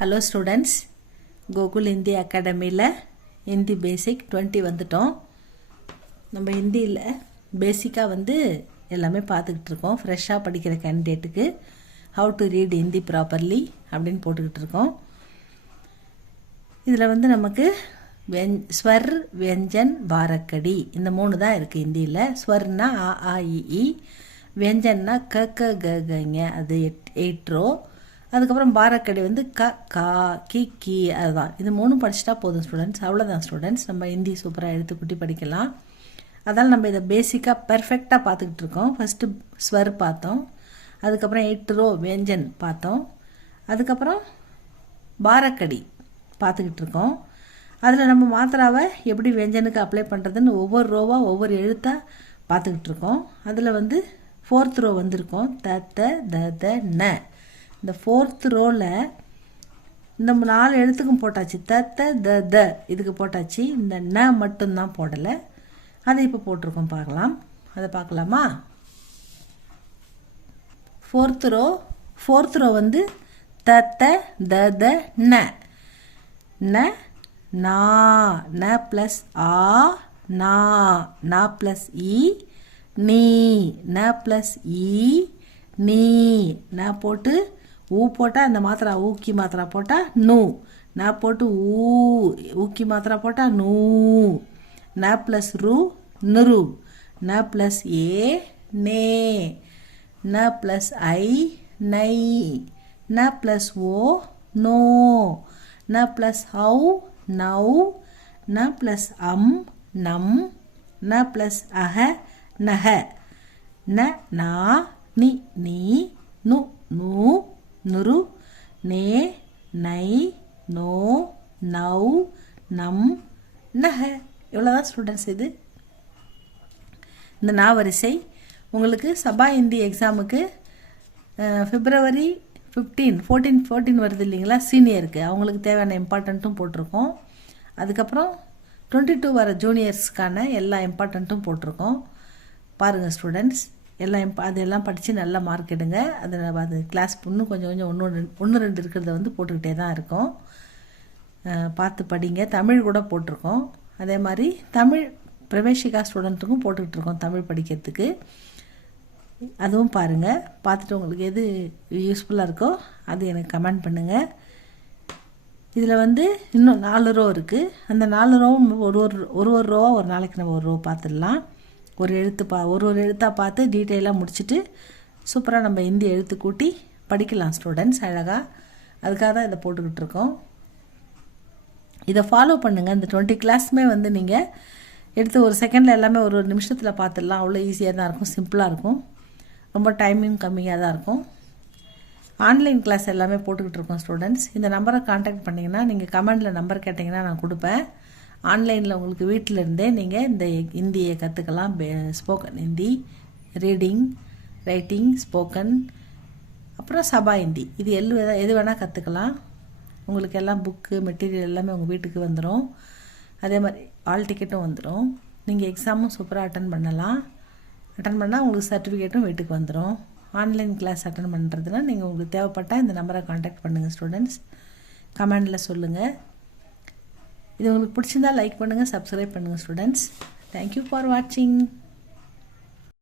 Hello students, Gokul Hindi அகாடமியில் ஹிந்தி பேசிக் 20 வந்துட்டோம். நம்ம ஹிந்தியில் பேசிக்காக எல்லாமே பார்த்துக்கிட்டு இருக்கோம். ஃப்ரெஷ்ஷாக படிக்கிற கேண்டிடேட்டுக்கு how to read Hindi properly அப்படின்னு போட்டுக்கிட்டு இருக்கோம். இதில் நமக்கு ஸ்வர், வியஞ்சன், வாரக்கடி இந்த 3 தான் இருக்குது ஹிந்தியில். ஸ்வர்னா ஆ ஆ இ, வியஞ்சன்னா க க க கங்க, அது 8 ரோ. அதுக்கப்புறம் பாரக்கடி க கா கி கி, அதுதான். இது 3 படிச்சுட்டா போதும் ஸ்டூடெண்ட்ஸ். அவ்வளோதான் ஸ்டூடெண்ட்ஸ். நம்ம ஹிந்தி சூப்பராக எடுத்துக்கூட்டி படிக்கலாம். அதால் நம்ம இதை பேசிக்காக பர்ஃபெக்டாக பார்த்துக்கிட்டு இருக்கோம். ஃபஸ்ட்டு ஸ்வர் பார்த்தோம், அதுக்கப்புறம் 8 ரோ வியஞ்சன் பார்த்தோம், அதுக்கப்புறம் பாரக்கடி பார்த்துக்கிட்டு இருக்கோம். அதில் நம்ம மாத்திராவை எப்படி வியஞ்சனுக்கு அப்ளை பண்ணுறதுன்னு ஒவ்வொரு ரோவாக ஒவ்வொரு எழுத்தாக பார்த்துக்கிட்டு இருக்கோம். அதில் 4th ரோ வந்திருக்கோம். த த த த ந. இந்த 4th ரோவில் இந்த 4 எழுத்துக்கும் போட்டாச்சு. த த த த இதுக்கு போட்டாச்சு. இந்த ந மட்டும்தான் போடலை. அதை இப்போ போட்டிருக்கோம், பார்க்கலாம். அதை பார்க்கலாமா? 4th ரோ த த த த ந. ந நா, ந ப்ளஸ் ஆ, நா, நா ப்ளஸ் இ, நீ, ந ப்ளஸ் இ, நீ, ந போட்டு ஊ போட்டால் அந்த மாத்திரா ஊக்கி மாத்திரா போட்டால் நூ, ந போட்டு ஊக்கி மாத்திரா போட்டால் நூ, ந ப்ளஸ் ரு நுரு, ந ப்ளஸ் ஏ நே, ந ப்ளஸ் ஐ நை, ந ப்ளஸ் ஓ நோ, ந ப்ளஸ் ஹவ் நௌ, ந ப்ளஸ் நம், ந ப்ளஸ் அஹ நஹ, ந நா நி நீ, நு நூ நுரு, நே நை நோ நௌ நம் நஹ. இவ்வளோதான் ஸ்டூடெண்ட்ஸ். இது இந்த வரிசை உங்களுக்கு சபா ஹிந்தி எக்ஸாமுக்கு February 14 வருது இல்லைங்களா, சீனியருக்கு. அவங்களுக்கு தேவையான இம்பார்ட்டண்ட்டும் போட்டிருக்கோம். அதுக்கப்புறம் 22 வர ஜூனியர்ஸ்க்கான எல்லா இம்பார்ட்டண்ட்டும் போட்டிருக்கோம். பாருங்கள் ஸ்டூடெண்ட்ஸ், அதெல்லாம் படித்து நல்லா மார்க் எடுங்க. அது கிளாஸ் இன்னும் கொஞ்சம் ஒன்று ரெண்டு இருக்கிறத போட்டுக்கிட்டே தான் இருக்கோம். பார்த்து படிங்க. தமிழ் கூட போட்டிருக்கோம். அதே மாதிரி தமிழ் பிரவேசிகா ஸ்டூடெண்ட்டுக்கும் போட்டுக்கிட்டு இருக்கோம் தமிழ் படிக்கிறதுக்கு. அதுவும் பாருங்கள். பார்த்துட்டு உங்களுக்கு எது யூஸ்ஃபுல்லாக இருக்கோ அது எனக்கு கமெண்ட் பண்ணுங்கள். இதில் இன்னும் 4 ரோ இருக்குது. அந்த 4 ரோவும் ஒரு ரோவாக ஒரு நாளைக்கு நம்ம ஒரு ரோ பார்த்துடலாம். ஒரு எழுத்தாக பார்த்து டீட்டெயிலாக முடிச்சுட்டு சூப்பராக நம்ம ஹிந்தி எழுத்து கூட்டி படிக்கலாம் ஸ்டூடெண்ட்ஸ் அழகாக. அதுக்காக தான் இதை போட்டுக்கிட்டு இருக்கோம். இதை ஃபாலோ பண்ணுங்கள். இந்த 20 கிளாஸுமே நீங்கள் எடுத்து ஒரு செகண்டில் எல்லாமே ஒரு நிமிஷத்தில் பார்த்துடலாம். அவ்வளோ ஈஸியாக தான் இருக்கும், சிம்பிளாக இருக்கும், ரொம்ப டைமிங் கம்மியாக தான் இருக்கும். ஆன்லைன் கிளாஸ் எல்லாமே போட்டுக்கிட்டு இருக்கோம் ஸ்டூடெண்ட்ஸ். இந்த நம்பரை கான்டாக்ட் பண்ணிங்கன்னா, நீங்கள் கமெண்டில் நம்பர் கேட்டிங்கன்னா நான் கொடுப்பேன். ஆன்லைனில் உங்களுக்கு வீட்டில் இருந்தே நீங்கள் இந்த ஹிந்தியை கற்றுக்கலாம். Spoken Hindi, reading, writing, spoken, அப்புறம் சபா ஹிந்தி, இது எது வேணால் கற்றுக்கலாம். உங்களுக்கு எல்லாம் புக்கு மெட்டீரியல் எல்லாமே உங்கள் வீட்டுக்கு வந்துடும். அதே மாதிரி ஆல் டிக்கெட்டும் வந்துடும். நீங்கள் எக்ஸாமும் சூப்பராக அட்டன் பண்ணலாம். அட்டன் பண்ணால் உங்களுக்கு சர்டிஃபிகேட்டும் வீட்டுக்கு வந்துடும். ஆன்லைன் கிளாஸ் அட்டன் பண்ணுறதுனா நீங்கள் உங்களுக்கு தேவைப்பட்டால் இந்த நம்பரை கான்டாக்ட் பண்ணுங்கள் ஸ்டூடெண்ட்ஸ். கமெண்டில் சொல்லுங்கள். இது உங்களுக்கு பிடிச்சிருந்தால் லைக் பண்ணுங்கள், சப்ஸ்கிரைப் பண்ணுங்கள் ஸ்டூடெண்ட்ஸ். தேங்க்யூ ஃபார் வாட்சிங்.